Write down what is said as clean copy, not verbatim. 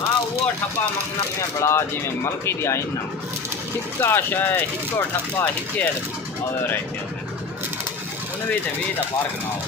हाँ वो ठप्पा मंगना में बड़ा जी में मलकी दिया ना हिक्का शय हिक्को ठप्पा हिक्के और रहते उनमें तो भी तो फर्क ना हो